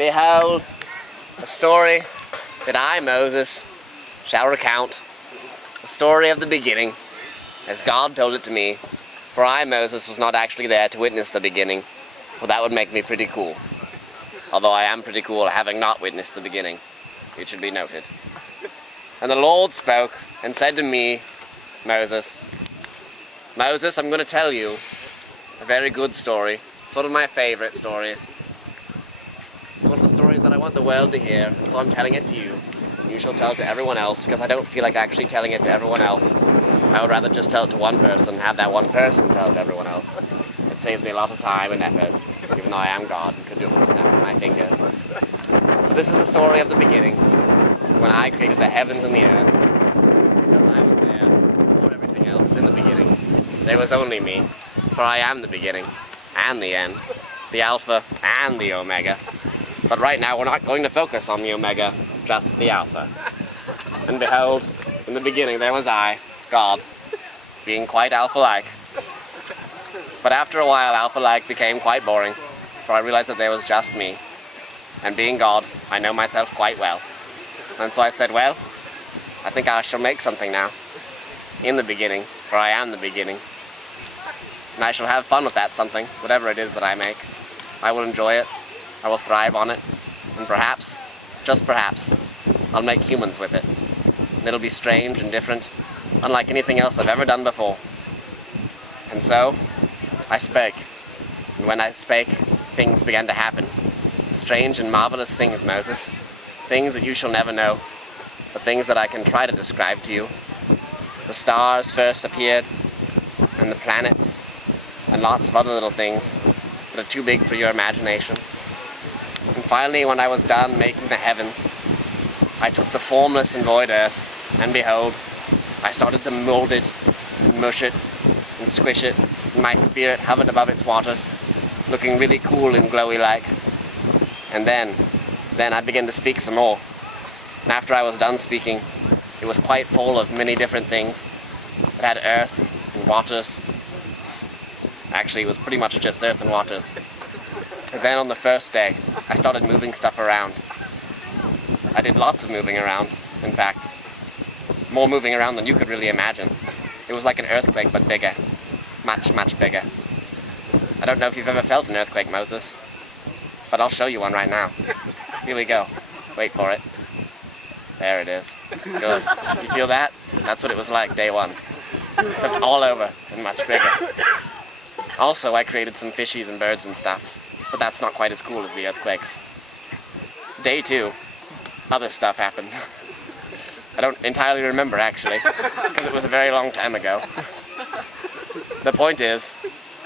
Behold, a story that I, Moses, shall recount, the story of the beginning, as God told it to me, for I, Moses, was not actually there to witness the beginning, for that would make me pretty cool. Although I am pretty cool having not witnessed the beginning, it should be noted. And the Lord spoke and said to me, Moses, I'm going to tell you a very good story. It's one of my favorite stories. It's one of the stories that I want the world to hear, and so I'm telling it to you. And you shall tell it to everyone else, because I don't feel like actually telling it to everyone else. I would rather just tell it to one person and have that one person tell it to everyone else. It saves me a lot of time and effort, even though I am God and could do it with a snap of my fingers. But this is the story of the beginning, when I created the heavens and the earth, because I was there before everything else in the beginning. There was only me, for I am the beginning and the end, the Alpha and the Omega. But right now we're not going to focus on the Omega, just the Alpha. And behold, in the beginning there was I, God, being quite Alpha-like. But after a while Alpha-like became quite boring, for I realized that there was just me. And being God, I know myself quite well. And so I said, well, I think I shall make something now. In the beginning, for I am the beginning. And I shall have fun with that something, whatever it is that I make. I will enjoy it, I will thrive on it, and perhaps, just perhaps, I'll make humans with it. And it'll be strange and different, unlike anything else I've ever done before. And so, I spake. And when I spake, things began to happen. Strange and marvelous things, Moses. Things that you shall never know, but things that I can try to describe to you. The stars first appeared, and the planets, and lots of other little things that are too big for your imagination. And finally, when I was done making the heavens, I took the formless and void earth, and behold, I started to mold it, and mush it, and squish it, and my spirit hovered above its waters, looking really cool and glowy-like. And then I began to speak some more. And after I was done speaking, it was quite full of many different things. It had earth and waters. Actually, it was pretty much just earth and waters. And then on the first day, I started moving stuff around. I did lots of moving around, in fact. More moving around than you could really imagine. It was like an earthquake, but bigger. Much, much bigger. I don't know if you've ever felt an earthquake, Moses, but I'll show you one right now. Here we go. Wait for it. There it is. Good. You feel that? That's what it was like day one. Except all over and much bigger. Also, I created some fishies and birds and stuff, but that's not quite as cool as the earthquakes. Day two, other stuff happened. I don't entirely remember, actually, because it was a very long time ago. The point is,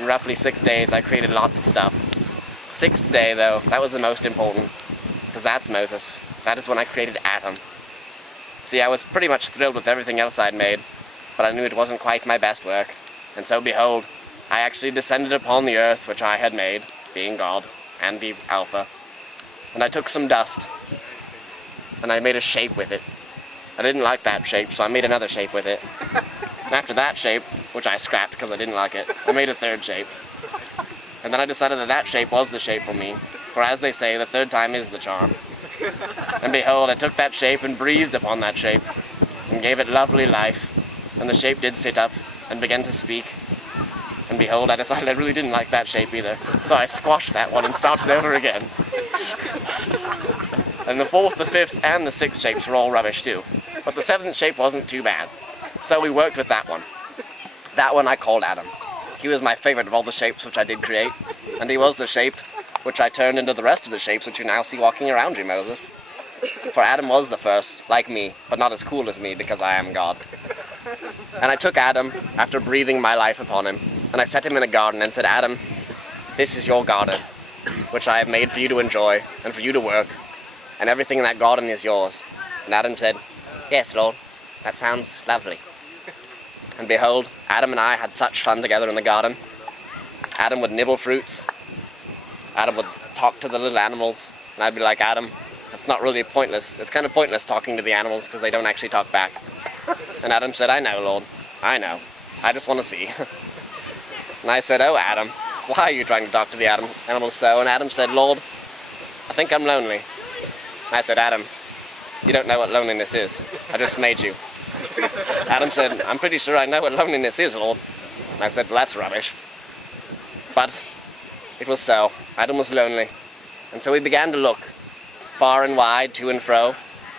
in roughly 6 days, I created lots of stuff. 6th day, though, that was the most important, because that's Moses. That is when I created Adam. See, I was pretty much thrilled with everything else I'd made, but I knew it wasn't quite my best work. And so, behold, I actually descended upon the earth which I had made, being God, and the Alpha. And I took some dust, and I made a shape with it. I didn't like that shape, so I made another shape with it. And after that shape, which I scrapped because I didn't like it, I made a third shape. And then I decided that that shape was the shape for me, for as they say, the third time is the charm. And behold, I took that shape and breathed upon that shape, and gave it lovely life, and the shape did sit up, and began to speak. And behold, I decided I really didn't like that shape either, so I squashed that one and started over again. And the 4th, the 5th, and the 6th shapes were all rubbish too, but the 7th shape wasn't too bad, so we worked with that one. That one I called Adam. He was my favorite of all the shapes which I did create, and he was the shape which I turned into the rest of the shapes which you now see walking around you, Moses. For Adam was the first, like me, but not as cool as me because I am God. And I took Adam, after breathing my life upon him, and I set him in a garden and said, Adam, this is your garden, which I have made for you to enjoy and for you to work, and everything in that garden is yours. And Adam said, yes, Lord, that sounds lovely. And behold, Adam and I had such fun together in the garden. Adam would nibble fruits. Adam would talk to the little animals. And I'd be like, Adam, that's not really pointless. It's kind of pointless talking to the animals because they don't actually talk back. And Adam said, I know, Lord. I know. I just want to see. And I said, oh, Adam, why are you trying to talk to the animals so? And Adam said, Lord, I think I'm lonely. And I said, Adam, you don't know what loneliness is. I just made you. Adam said, I'm pretty sure I know what loneliness is, Lord. And I said, well, that's rubbish. But it was so. Adam was lonely. And so we began to look far and wide, to and fro.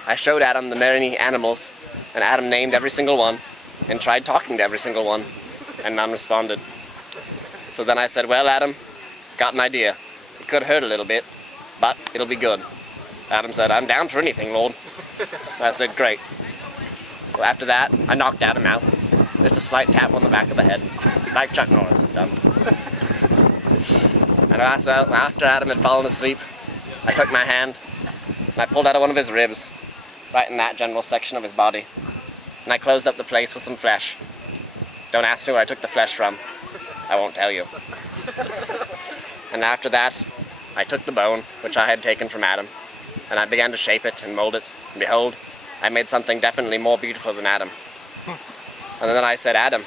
I showed Adam the many animals, and Adam named every single one and tried talking to every single one, and none responded. So then I said, well, Adam, got an idea. It could hurt a little bit, but it'll be good. Adam said, I'm down for anything, Lord. I said, great. Well, after that, I knocked Adam out. Just a slight tap on the back of the head, like Chuck Norris had done. And after Adam had fallen asleep, I took my hand and I pulled out one of his ribs, right in that general section of his body. And I closed up the place with some flesh. Don't ask me where I took the flesh from. I won't tell you. And after that, I took the bone, which I had taken from Adam, and I began to shape it and mold it. And behold, I made something definitely more beautiful than Adam. And then I said, Adam,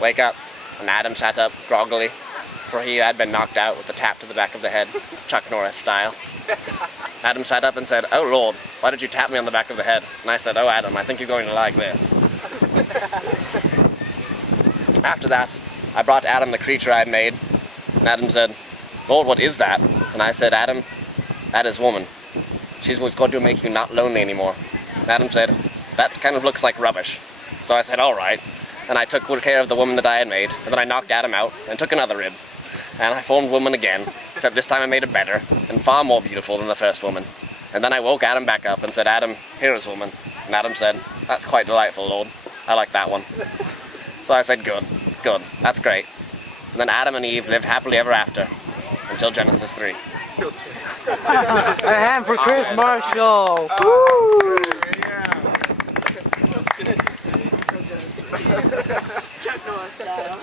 wake up. And Adam sat up groggily, for he had been knocked out with a tap to the back of the head, Chuck Norris style. Adam sat up and said, oh Lord, why did you tap me on the back of the head? And I said, oh Adam, I think you're going to like this. After that, I brought Adam the creature I had made, and Adam said, Lord, what is that? And I said, Adam, that is woman. She's what's going to make you not lonely anymore. And Adam said, that kind of looks like rubbish. So I said, all right. And I took good care of the woman that I had made, and then I knocked Adam out and took another rib. And I formed woman again, except this time I made it better and far more beautiful than the first woman. And then I woke Adam back up and said, Adam, here is woman. And Adam said, that's quite delightful, Lord. I like that one. So I said, good, that's great. And then Adam and Eve lived happily ever after, until Genesis 3. A hand for Chris Marshall! Woo! Genesis 3. Chuck Norris style.